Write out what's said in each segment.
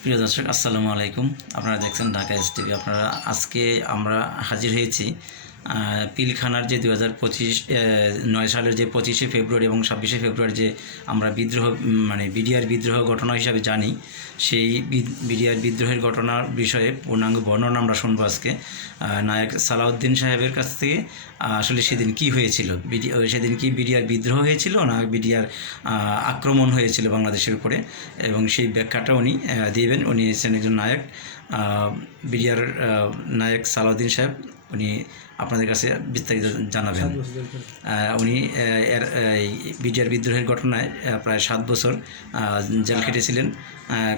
প্রিয় দর্শক আসসালামু আলাইকুম। আপনারা দেখছেন ঢাকা এস টিভি আপনারা আজকে আমরা হাজির হয়েছি পিলখানার যে দু হাজার পঁচিশ নয় সালের যে পঁচিশে ফেব্রুয়ারি এবং ছাব্বিশে ফেব্রুয়ারি যে আমরা বিদ্রোহ মানে বিডিআর বিদ্রোহ ঘটনা হিসাবে জানি, সেই বিডিআর বিদ্রোহের ঘটনার বিষয়ে পূর্ণাঙ্গ বর্ণনা আমরা শুনব আজকে। নায়ক সালাউদ্দিন সাহেবের কাছ থেকে আসলে সেদিন কি হয়েছিল? সেদিন কি বিডিআর বিদ্রোহ হয়েছিল না বিডিআর আক্রমণ হয়েছিল বাংলাদেশের উপরে? এবং সেই ব্যাখ্যাটা উনি দিবেন। উনি হচ্ছেন একজন নায়ক। বিডিআর নায়ক সালাউদ্দিন সাহেব উনি আপনাদের কাছে বিস্তারিত জানাবেন। উনি এর বিডিআর বিদ্রোহের ঘটনায় প্রায় সাত বছর জেল খেটেছিলেন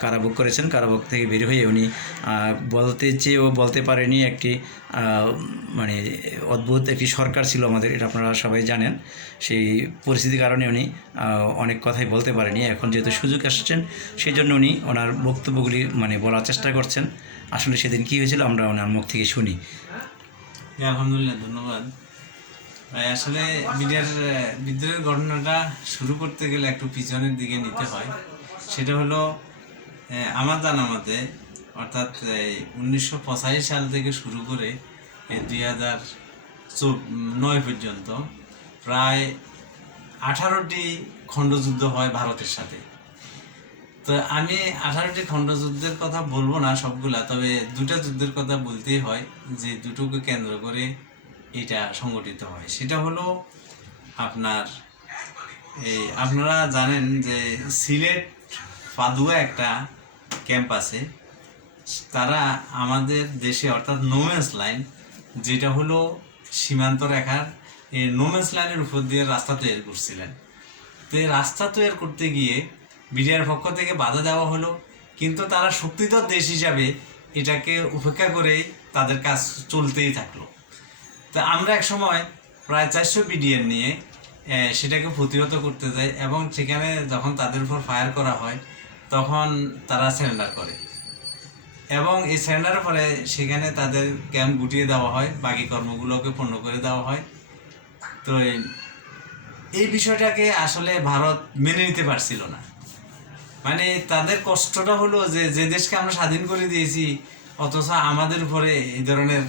কারাভোগ করেছেন। কারাভোগ থেকে বের হয়ে উনি বলতে চেয়েও বলতে পারেনি একটি মানে অদ্ভুত একটি সরকার ছিল আমাদের এটা আপনারা সবাই জানেন। সেই পরিস্থিতির কারণে উনি অনেক কথাই বলতে পারেনি। এখন যেহেতু সুযোগ আসছেন সেই জন্য উনি ওনার বক্তব্যগুলি মানে বলার চেষ্টা করছেন। আসলে সেদিন কী হয়েছিল আমরা ওনার মুখ থেকে শুনি। আলহামদুলিল্লাহ, ধন্যবাদ। আসলে বিডিআর বিদ্রোহের ঘটনাটা শুরু করতে গেলে একটু পিছনের দিকে নিতে হয়। সেটা হলো আমার জানা মতে অর্থাৎ উনিশশো পঁচাশি সাল থেকে শুরু করে দুই হাজার নয় পর্যন্ত প্রায় আঠারোটি খণ্ডযুদ্ধ হয় ভারতের সাথে। তো আমি আঠারোটি খণ্ডযুদ্ধের কথা বলব না সবগুলা, তবে দুটা যুদ্ধের কথা বলতেই হয় যে দুটোকে কেন্দ্র করে এটা সংগঠিত হয়। সেটা হলো আপনার এই আপনারা জানেন যে সিলেট পাদুয়া একটা ক্যাম্প আছে। তারা আমাদের দেশে অর্থাৎ নোমেন্স লাইন যেটা হলো সীমান্ত রেখার, এই নোমেন্স লাইনের উপর দিয়ে রাস্তা তৈরি করছিলেন। তো এই রাস্তা তৈরি করতে গিয়ে বিডিআর পক্ষ থেকে বাধা দেওয়া হলো। কিন্তু তারা শক্তিধর দেশ হিসাবে এটাকে উপেক্ষা করেই তাদের কাজ চলতেই থাকল। তো আমরা এক সময় প্রায় চারশো বিডিএন নিয়ে সেটাকে প্রতিহত করতে যাই এবং সেখানে যখন তাদের উপর ফায়ার করা হয়, তখন তারা সারেন্ডার করে। এবং এই সারেন্ডারের ফলে সেখানে তাদের ক্যাম্প গুটিয়ে দেওয়া হয়, বাকি কর্মগুলোকে পণ্য করে দেওয়া হয়। তো এই বিষয়টাকে আসলে ভারত মেনে নিতে পারছিল না। মানে তাদের কষ্টটা হলো যে যে দেশকে আমরা স্বাধীন করে দিয়েছি, অথচ আমাদের উপরে এই ধরনের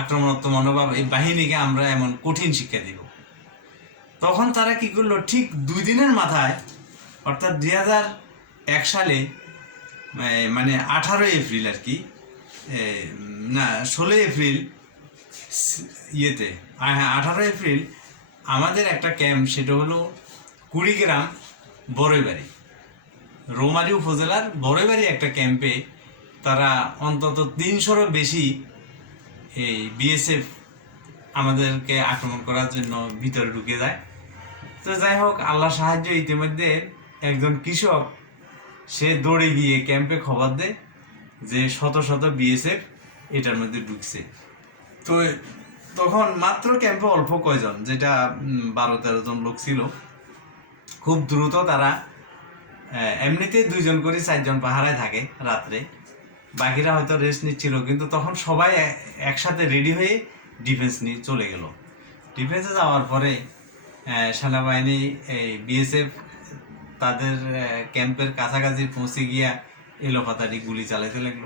আক্রমণাত্মক মনোভাব, এই বাহিনীকে আমরা এমন কঠিন শিক্ষা দিব। তখন তারা কি করল? ঠিক দুই দিনের মাথায়, অর্থাৎ দুই হাজার এক সালে মানে আঠারোই এপ্রিল আর কি না, ষোলোই এপ্রিল ইয়েতে হ্যাঁ আঠারো এপ্রিল আমাদের একটা ক্যাম্প, সেটা হলো কুড়িগ্রাম বড়ইবাড়ি। রৌমারী উপজেলার বড়ইবাড়ি একটা ক্যাম্পে তারা অন্তত তিনশোরও বেশি এই বিএসএফ আমাদেরকে আক্রমণ করার জন্য ভিতরে ঢুকে যায়। তো যাই হোক আল্লাহ সাহায্য ইতিমধ্যে একজন কৃষক, সে দৌড়ে গিয়ে ক্যাম্পে খবর দেয় যে শত শত বিএসএফ এটার মধ্যে ঢুকছে। তো তখন মাত্র ক্যাম্পে অল্প কয়জন, যেটা বারো তেরো জন লোক ছিল, খুব দ্রুত তারা এমনিতেই দুইজন করে চারজন পাহারায় থাকে রাত্রে। বাকিরা হয়তো রেস্ট নিচ্ছিল, কিন্তু তখন সবাই একসাথে রেডি হয়ে ডিফেন্স নিয়ে চলে গেল। ডিফেন্সে যাওয়ার পরে সেনাবাহিনী, এই বিএসএফ তাদের ক্যাম্পের কাছাকাছি পৌঁছে গিয়া এলোপাতাড়ি গুলি চালাতে লাগল।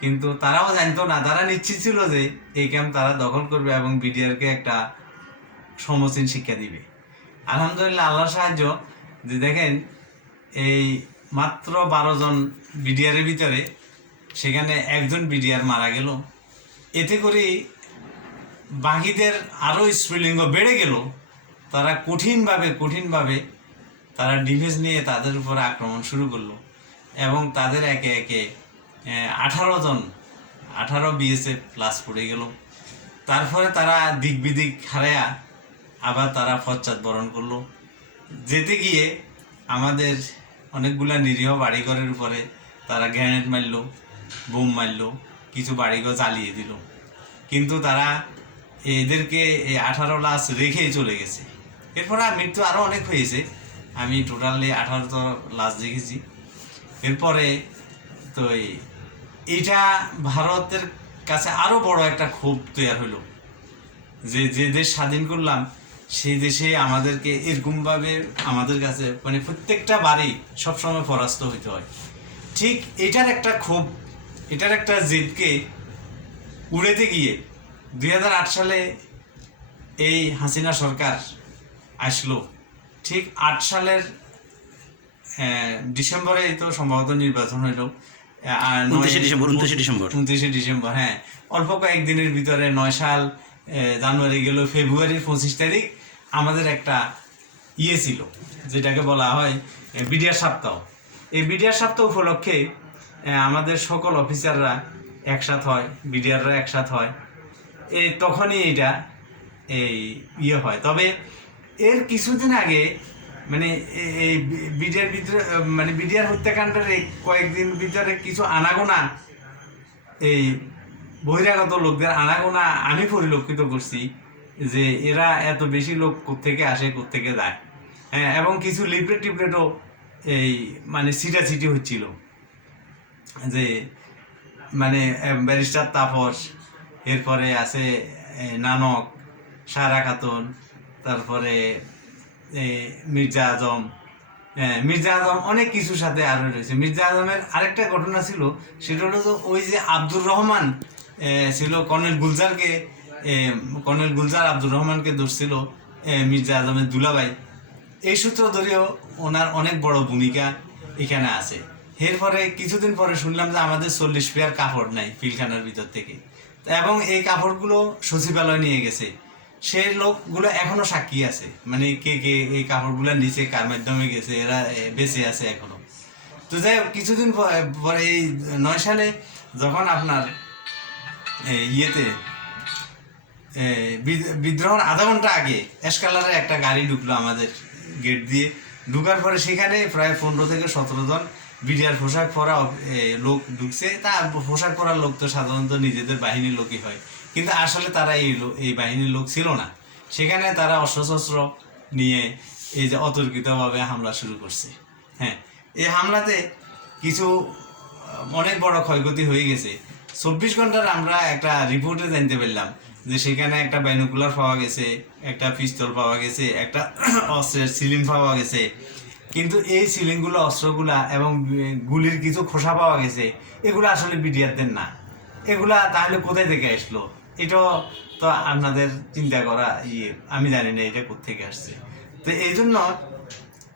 কিন্তু তারাও জানতো না, তারা নিশ্চিত ছিল যে এই ক্যাম্প তারা দখল করবে এবং বিডিআরকে একটা সমচীন শিক্ষা দিবে। আলহামদুলিল্লাহ, আল্লাহর সাহায্য, যে দেখেন এই মাত্র বারো জন বিডিআরের ভিতরে সেখানে একজন বিডিআর মারা গেল। এতে করে বাকিদের আরও স্ফুলিঙ্গ বেড়ে গেল। তারা কঠিনভাবে কঠিনভাবে তারা ডিফেন্স নিয়ে তাদের উপর আক্রমণ শুরু করল এবং তাদের একে একে আঠারো জন, আঠারো বিএসএফ প্লাস পড়ে গেল। তারপরে তারা দিক বিদিক হারায়া আবার তারা পশ্চাৎ বরণ করল। যেতে গিয়ে আমাদের অনেকগুলা নিরীহ বাড়িঘরের উপরে তারা গ্রেনেড মারল, বোম মারল, কিছু বাড়িঘর জ্বালিয়ে দিল। কিন্তু তারা এদেরকে এই আঠারো লাশ রেখেই চলে গেছে। এরপরে মৃত্যু আরও অনেক হয়েছে। আমি টোটালি আঠারোটা লাশ দেখেছি। এরপরে তো এটা ভারতের কাছে আরও বড় একটা ক্ষোভ তৈরি হলো। যে যে দেশ স্বাধীন করলাম সেই দেশে আমাদেরকে এরকমভাবে আমাদের কাছে মানে প্রত্যেকটা বাড়ি সবসময় পরাস্ত হইতে হয়। ঠিক এটার একটা ক্ষোভ এটার একটা জেদকে উড়েতে গিয়ে দুই হাজার আট সালে এই হাসিনা সরকার আসলো। ঠিক আট সালের ডিসেম্বরে তো সম্ভবত নির্বাচন হইল। উনত্রিশে ডিসেম্বর। উনত্রিশে ডিসেম্বর হ্যাঁ। অল্প কয়েকদিনের ভিতরে নয় সাল জানুয়ারি গেল ফেব্রুয়ারির পঁচিশ তারিখ, আমাদের একটা ইয়ে ছিল, যেটাকে বলা হয় বিডিআর সপ্তাহ। এই বিডিআর সপ্তাহ উপলক্ষে আমাদের সকল অফিসাররা একসাথ হয়, বিডিআররা একসাথ হয়। এই তখনই এটা এই ইয়ে হয়। তবে এর কিছুদিন আগে মানে এই বিডিআর ভিতরে মানে বিডিআর হত্যাকাণ্ডের কয়েকদিন ভিতরে কিছু আনাগোনা, এই বহিরাগত লোকদের আনাগোনা আমি পরিলক্ষিত করছি যে এরা এত বেশি লোক কোত্থেকে আসে, কোত্থেকে যায়। হ্যাঁ এবং কিছু লিপলেট টিপলেটও এই মানে সিটাছিটি হচ্ছিল। যে মানে ব্যারিস্টার তাপস, এরপরে আছে নানক সারা খাতুন, তারপরে মির্জা আজম। মির্জা আজম অনেক কিছুর সাথে আরও রয়েছে। মির্জা আজমের আরেকটা ঘটনা ছিল, সেটা হলো ওই যে আব্দুর রহমান ছিল কর্নেল গুলজারকে কর্নেল গুলজার আব্দুর রহমানকে ধরছিল মির্জা আজমের দুলাভাই। এই সূত্র ধরেও ওনার অনেক বড় ভূমিকা এখানে আছে। এরপরে কিছুদিন পরে শুনলাম যে আমাদের চল্লিশ পেয়ার কাপড় নাই পিলখানার ভিতর থেকে। এবং এই কাপড়গুলো সচিবালয় নিয়ে গেছে। সেই লোকগুলো এখনও সাক্ষী আছে। মানে কে কে এই কাপড়গুলো নিচে কার মাধ্যমে গেছে এরা বেঁচে আছে এখনও। তো যাই হোক, কিছুদিন পরে এই নয় সালে যখন আপনার ইয়েতে বিদ্রোহের আধা ঘণ্টা আগে এসকালারে একটা গাড়ি ঢুকলো আমাদের গেট দিয়ে। ঢুকার পরে সেখানে প্রায় পনেরো থেকে সতেরো জন বিডিআর পোশাক পরা লোক ঢুকছে। তা পোশাক পরা লোক তো সাধারণত নিজেদের বাহিনীর লোকই হয়। কিন্তু আসলে তারা এই এই বাহিনীর লোক ছিল না। সেখানে তারা অস্ত্রশস্ত্র নিয়ে এই যে অতর্কিতভাবে হামলা শুরু করছে। হ্যাঁ এই হামলাতে কিছু অনেক বড় ক্ষয়ক্ষতি হয়ে গেছে। চব্বিশ ঘণ্টার আমরা একটা রিপোর্টে জানতে পারলাম যে সেখানে একটা বাইনোকুলার পাওয়া গেছে, একটা পিস্তল পাওয়া গেছে, একটা অস্ত্রের সিলিং পাওয়া গেছে। কিন্তু এই সিলিংগুলো অস্ত্রগুলা এবং গুলির কিছু খোসা পাওয়া গেছে, এগুলো আসলে বিডিআরদের না। এগুলা তাহলে কোথায় থেকে আসলো? এটাও তো আপনাদের চিন্তা করা ইয়ে আমি জানি না এটা কোথেকে আসছে। তো এই জন্য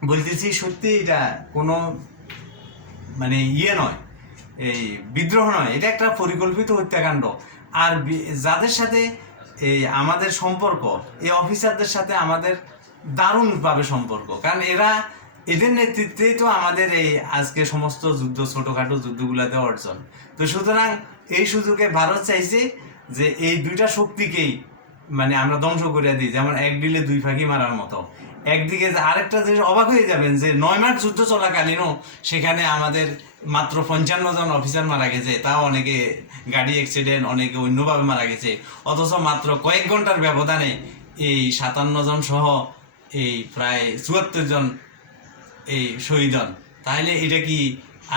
বলতেছি সত্যি এটা কোনো মানে ইয়ে নয়। এই বিদ্রোহ নয়, এটা একটা পরিকল্পিত হত্যাকাণ্ড। আর যাদের সাথে এই আমাদের সম্পর্ক, এই অফিসারদের সাথে আমাদের দারুণভাবে সম্পর্ক। কারণ এরা, এদের নেতৃত্বেই তো আমাদের এই আজকে সমস্ত যুদ্ধ, ছোটখাটো যুদ্ধগুলাতে অর্জন। তো সুতরাং এই সুযোগে ভারত চাইছে যে এই দুইটা শক্তিকেই মানে আমরা ধ্বংস করে দিই, যেমন এক ডিলে দুই ফাঁকি মারার মতো। একদিকে আরেকটা জিনিস অবাক হয়ে যাবেন যে নয় মাস যুদ্ধ চলাকালীনও সেখানে আমাদের মাত্র পঞ্চান্ন জন অফিসার মারা গেছে, তাও অনেকে গাড়ি অ্যাক্সিডেন্ট অনেকে অন্যভাবে মারা গেছে। অথচ মাত্র কয়েক ঘণ্টার ব্যবধানে এই সাতান্ন জন সহ এই প্রায় চুয়াত্তর জন এই শহীদ হন। তাহলে এটা কি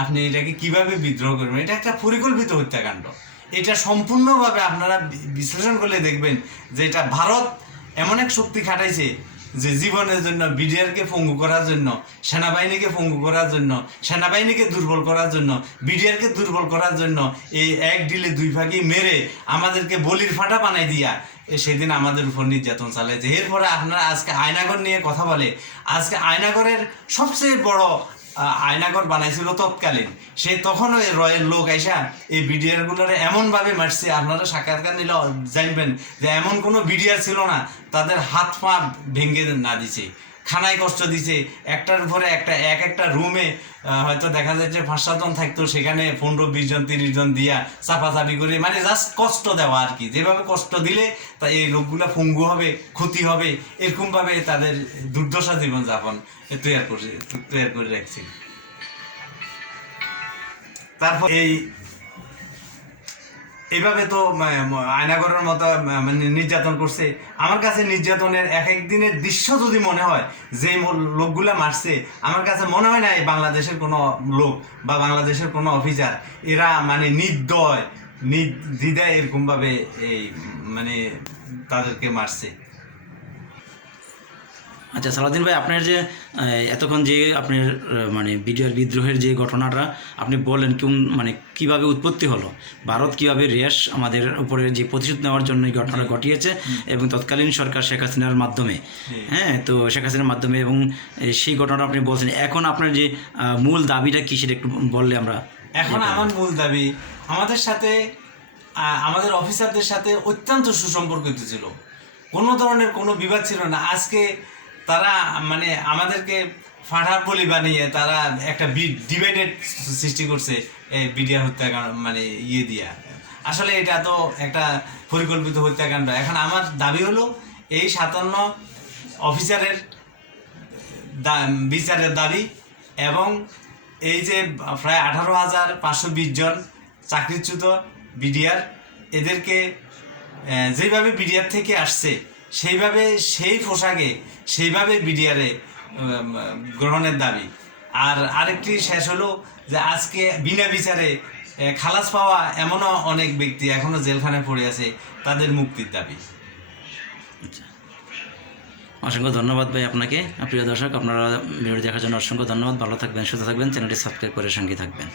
আপনি এটাকে কীভাবে বিদ্রোহ করবেন? এটা একটা পরিকল্পিত হত্যাকাণ্ড। এটা সম্পূর্ণভাবে আপনারা বিশ্লেষণ করলে দেখবেন যে এটা ভারত এমন এক শক্তি খাটাইছে যে জীবনের জন্য বিডিআরকে পঙ্গু করার জন্য, সেনাবাহিনীকে পঙ্গু করার জন্য, সেনাবাহিনীকে দুর্বল করার জন্য, বিডিআরকে দুর্বল করার জন্য এই এক ডিলে দুই ফাঁকি মেরে আমাদেরকে বলির ফাটা বানাই দিয়া সেদিন আমাদের উপর নির্যাতন যে এরপরে আপনারা আজকে আয়নাগর নিয়ে কথা বলে, আজকে আয়নাগরের সবচেয়ে বড় আহ, আয়নাগর বানাইছিল তৎকালীন। সে তখন ওই রয়ের লোক আইসা এই বিডিআর গুলারে এমন ভাবে মারছে আপনারা সাক্ষাৎকার নিলে জানবেন যে এমন কোনো বিডিআর ছিল না তাদের হাত পা ভেঙে না দিছে। খানায় কষ্ট দিছে। একটার পরে একটা, এক একটা রুমে হয়তো দেখা যাচ্ছে পাঁচ সাতজন থাকতো, সেখানে পনেরো, বিশ জন, তিরিশ জন দিয়া চাপাচাপি করে মানে জাস্ট কষ্ট দেওয়া আর কি। যেভাবে কষ্ট দিলে তা এই লোকগুলা পঙ্গু হবে, ক্ষতি হবে, এরকমভাবে তাদের দুর্দশা জীবনযাপন তৈরি করে তৈরি করে রাখছে। তারপর এই এইভাবে তো আয়নাগরের মতো মানে নির্যাতন করছে। আমার কাছে নির্যাতনের এক এক দিনের দৃশ্য যদি মনে হয় যে লোকগুলা মারছে, আমার কাছে মনে হয় না এই বাংলাদেশের কোনো লোক বা বাংলাদেশের কোনো অফিসার, এরা মানে নির্দয়, নির্দ্বিধায় এরকমভাবে এই মানে তাদেরকে মারছে। আচ্ছা সালাউদ্দিন ভাই আপনার যে এতক্ষণ যে আপনার মানে বিডিআর বিদ্রোহের যে ঘটনাটা আপনি বললেন কোন মানে কীভাবে উৎপত্তি হলো ভারত কীভাবে রেশ আমাদের উপরে যে প্রতিশোধ নেওয়ার জন্য এই ঘটনাটা ঘটিয়েছে এবং তৎকালীন সরকার শেখ হাসিনার মাধ্যমে। হ্যাঁ তো শেখ হাসিনার মাধ্যমে এবং সেই ঘটনাটা আপনি বলছেন এখন আপনার যে মূল দাবিটা কী সেটা একটু বললে আমরা এখন আমার মূল দাবি আমাদের সাথে আমাদের অফিসারদের সাথে অত্যন্ত সুসম্পর্কিত ছিল। কোনো ধরনের কোনো বিবাদ ছিল না। আজকে তারা মানে আমাদেরকে ফাটা বলি বানিয়ে তারা একটা ডিভাইডেড সৃষ্টি করছে এই বিডিআর হত্যাকাণ্ড মানে ইয়ে দিয়া। আসলে এটা তো একটা পরিকল্পিত হত্যাকাণ্ড। এখন আমার দাবি হলো, এই সাতান্ন অফিসারের বিচারের দাবি এবং এই যে প্রায় আঠারো হাজার পাঁচশো বিশ জন চাকরিচ্যুত বিডিআর, এদেরকে যেভাবে বিডিআর থেকে আসছে সেইভাবে সেই পোশাকে, সেইভাবে বিডিআরে গ্রহণের দাবি। আর আরেকটি শেষ হলো যে আজকে বিনা বিচারে খালাস পাওয়া এমনও অনেক ব্যক্তি এখনও জেলখানায় পড়ে আছে, তাদের মুক্তির দাবি। আচ্ছা। অসংখ্য ধন্যবাদ ভাই আপনাকে। প্রিয় দর্শক, আপনারা ভিডিও দেখার জন্য অসংখ্য ধন্যবাদ। ভালো থাকবেন, সুস্থ থাকবেন। চ্যানেলটি সাবস্ক্রাইব করে সঙ্গে থাকবেন।